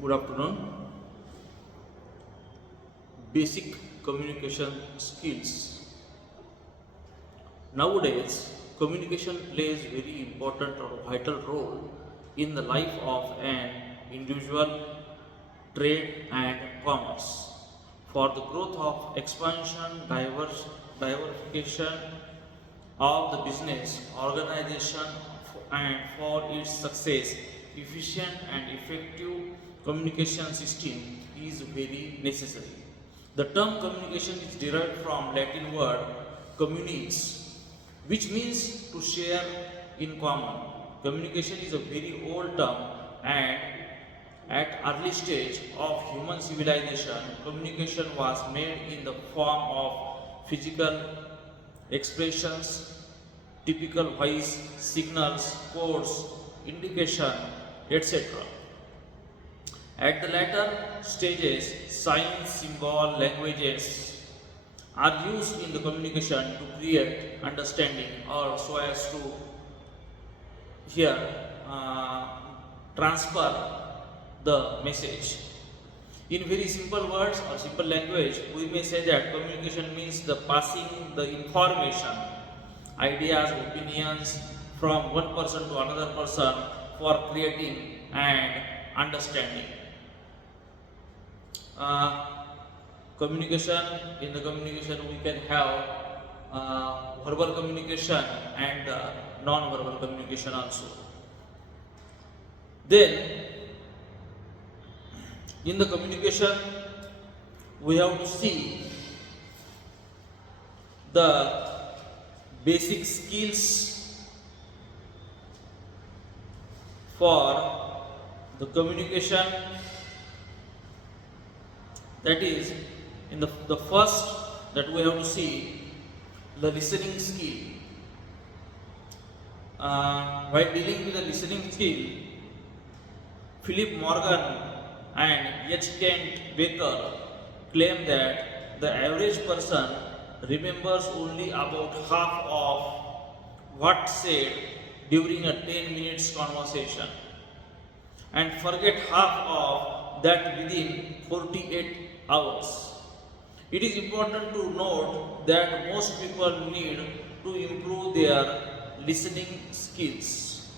Good afternoon. Basic communication skills. Nowadays, communication plays very important or vital role in the life of an individual, trade and commerce. For the growth of expansion, diversification of the business organization and for its success, efficient and effective communication system is very necessary. The term communication is derived from Latin word communis, which means to share in common. Communication is a very old term, and at early stage of human civilization, communication was made in the form of physical expressions, typical voice, signals, codes, indication, etc. At the latter stages, signs, symbol, languages are used in the communication to create understanding or so as to here transfer the message. In very simple words or simple language, we may say that communication means the passing the information, ideas, opinions from one person to another person for creating and understanding. Uh, Communication, in the communication we can have verbal communication and non-verbal communication also. Then in the communication we have to see the basic skills for the communication, that is in the first that we have to see the listening skill. While dealing with the listening skill, Philip Morgan and H. Kent Baker claim that the average person remembers only about half of what said during a 10 minutes conversation and forget half of that within 48 hours. It is important to note that most people need to improve their listening skills.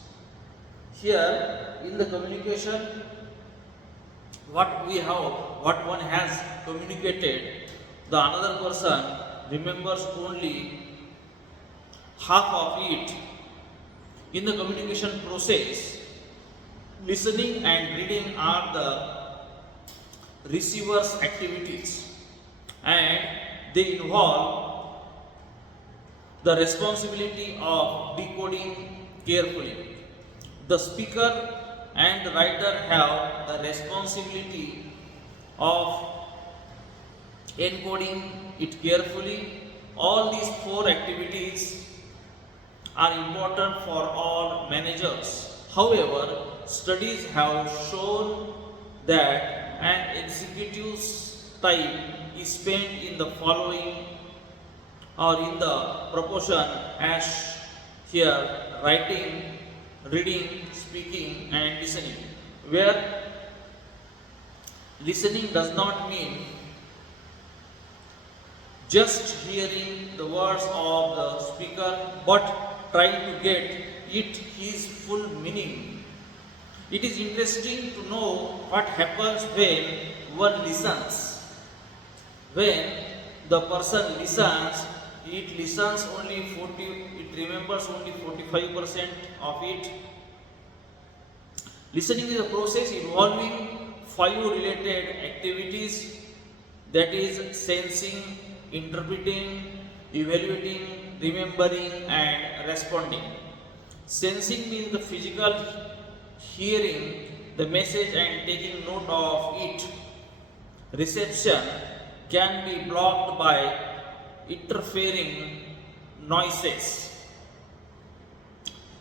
Here in the communication, what one has communicated, the another person remembers only half of it. In the communication process, listening and reading are the receiver's activities, and they involve the responsibility of decoding carefully. The speaker and the writer have the responsibility of encoding it carefully. All these four activities are important for all managers. However, studies have shown that an executive's time is spent in the following or in the proportion as here: writing, reading, speaking, and listening. Where listening does not mean just hearing the words of the speaker but trying to get it his full meaning. It is interesting to know what happens when one listens. When the person listens, it listens only 40, it remembers only 45% of it. Listening is a process involving 5 related activities, that is sensing, interpreting, evaluating, remembering, and responding. Sensing means the physical hearing the message and taking note of it. Reception can be blocked by interfering noises.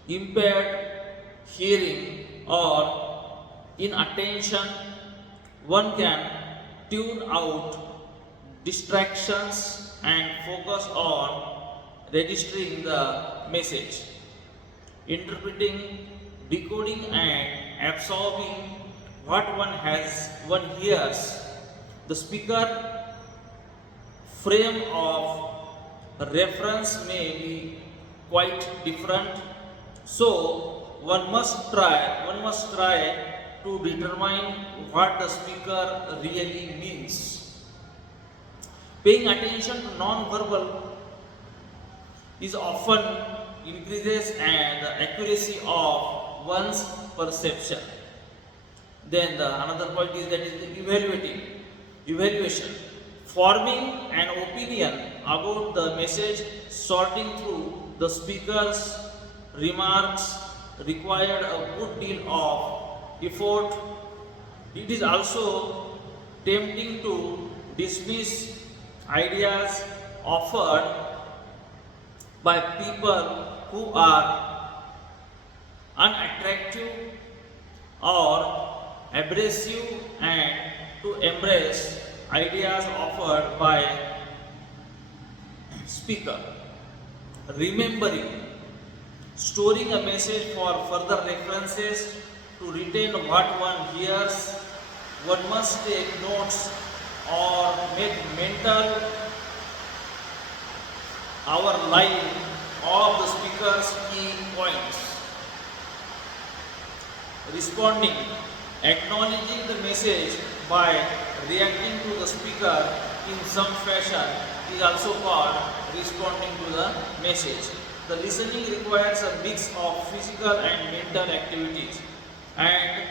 Impaired hearing or inattention, one can tune out distractions and focus on registering the message. Interpreting, decoding, and absorbing what one hears, the speaker frame of reference may be quite different. So one must try to determine what the speaker really means. Paying attention to non-verbal is often increases and the accuracy of one's perception. Then the another point is that is the evaluation, forming an opinion about the message, sorting through the speaker's remarks required a good deal of effort. It is also tempting to dismiss ideas offered by people who are unattractive or abrasive and to embrace ideas offered by speaker. Remembering, storing a message for further references to retain what one hears, one must take notes or make mental outline of the speaker's key points. Responding, acknowledging the message by reacting to the speaker in some fashion is also called responding to the message. The listening requires a mix of physical and mental activities, and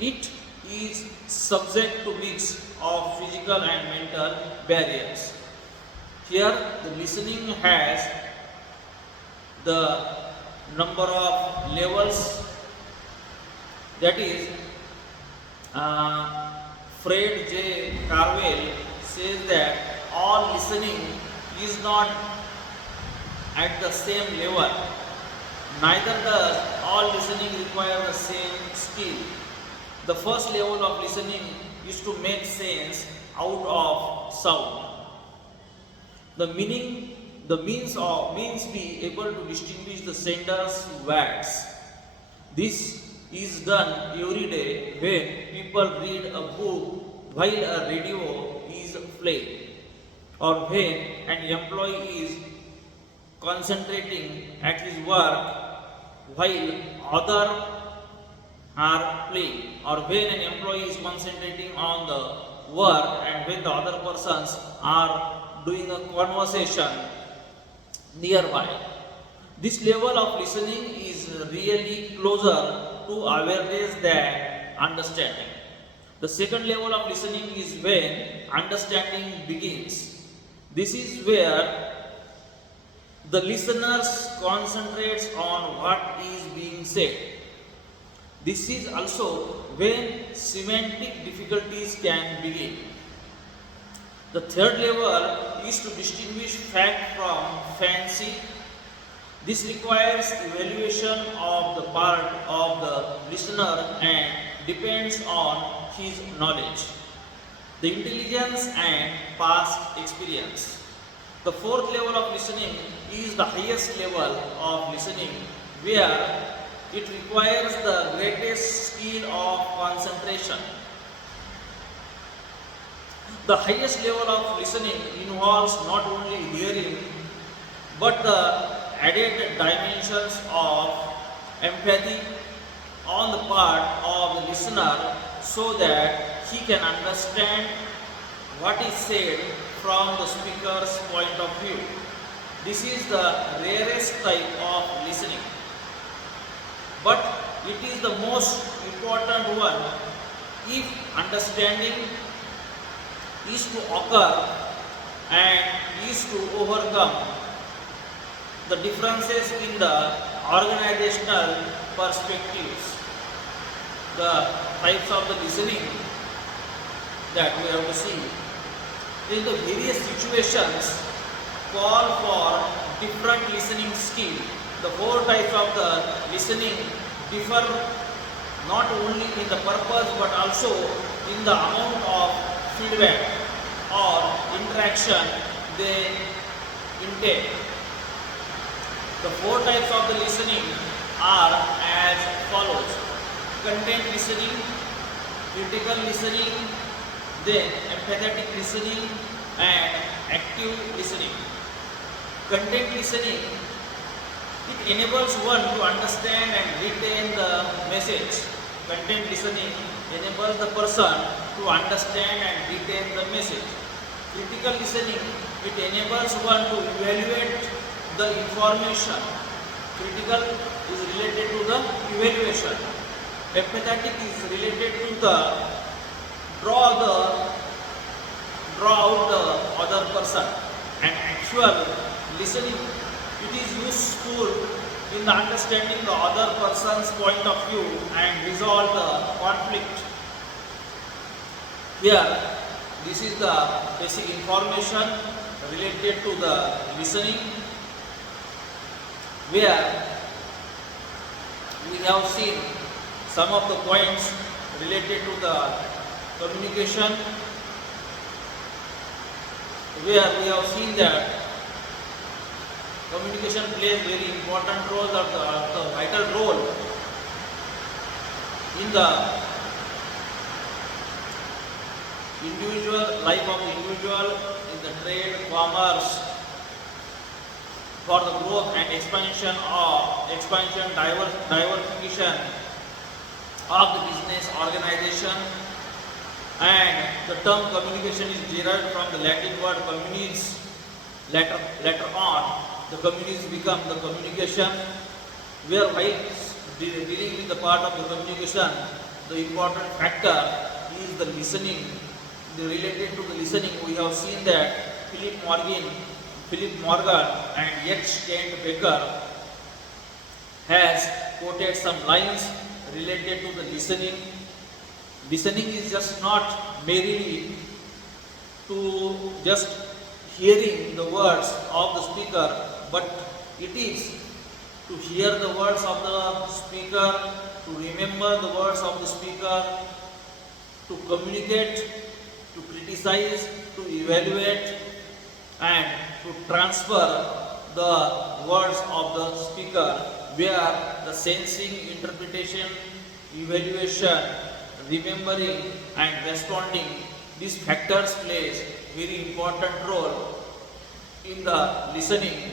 it is subject to mix of physical and mental barriers. Here the listening has the number of levels, that is Fred J. Carvel says that all listening is not at the same level. Neither does all listening require the same skill. The first level of listening is to make sense out of sound. Means be able to distinguish the sender's words. This is done every day when people read a book while a radio is playing, or when an employee is concentrating at his work while others are playing, or when an employee is concentrating on the work and when the other persons are doing a conversation nearby. This level of listening is really closer to awareness than understanding. The second level of listening is when understanding begins. This is where the listener concentrates on what is being said. This is also when semantic difficulties can begin. The third level is to distinguish fact from fancy. This requires evaluation of the part of the listener and depends on his knowledge, the intelligence and past experience. The fourth level of listening is the highest level of listening, where it requires the greatest skill of concentration. The highest level of listening involves not only hearing but the added dimensions of empathy on the part of the listener so that he can understand what is said from the speaker's point of view. This is the rarest type of listening, but it is the most important one if understanding is to occur and is to overcome the differences in the organizational perspectives. The types of the listening that we have to see in the various situations call for different listening skill. The four types of the listening differ not only in the purpose but also in the amount of feedback or interaction they intake. The four types of the listening are as follows: content listening, critical listening, then empathetic listening and active listening. Content listening, it enables one to understand and retain the message. Content listening enables the person to understand and retain the message. Critical listening, it enables one to evaluate the information. Critical is related to the evaluation. Empathetic is related to the draw out the other person. And actual listening, it is useful in the understanding the other person's point of view and resolve the conflict. Here, this is the basic information related to the listening, where we have seen some of the points related to the communication, where we have seen that communication plays very important role, the vital role in the individual life of the individual, in the trade, commerce, for the growth and diversification of the business organization. And the term communication is derived from the Latin word communis. Later on, the communis become the communication, where while dealing with the part of the communication, the important factor is the listening. Related to the listening, we have seen that Philip Morgan and H. Kent Becker has quoted some lines related to the listening. Listening is just not merely to just hearing the words of the speaker, but it is to hear the words of the speaker, to remember the words of the speaker, to communicate, to criticize, to evaluate, and to transfer the words of the speaker, where the sensing, interpretation, evaluation, remembering and responding, these factors plays very important role in the listening.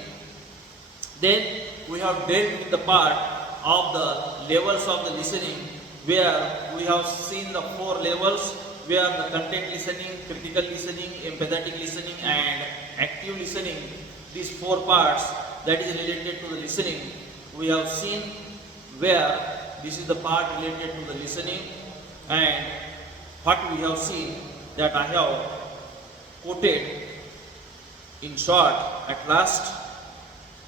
Then we have dealt with the part of the levels of the listening, where we have seen the 4 levels, where the content listening, critical listening, empathetic listening and active listening, these 4 parts that is related to the listening, we have seen, where this is the part related to the listening. And what we have seen, that I have quoted in short at last.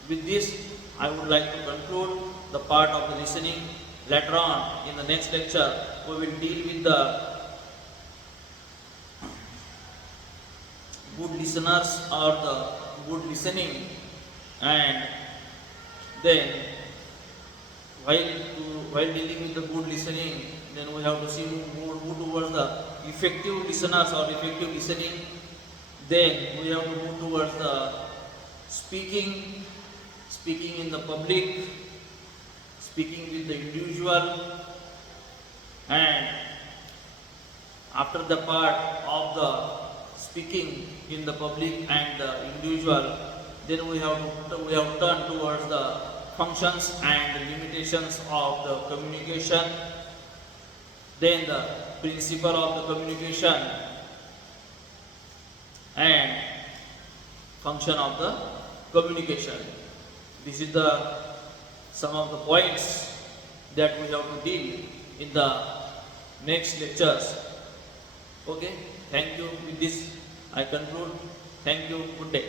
With this, I would like to conclude the part of the listening. Later on, in the next lecture, we will deal with the good listeners or the good listening, and then while dealing with the good listening, then we have to see move towards the effective listeners or effective listening. Then we have to move towards the speaking in the public, speaking with the individual, and after the part of the speaking in the public and the individual, then we have turned towards the functions and limitations of the communication, then the principle of the communication and function of the communication. This is some of the points that we have to deal in the next lectures. Okay, thank you. With this, I conclude. Thank you. Good day.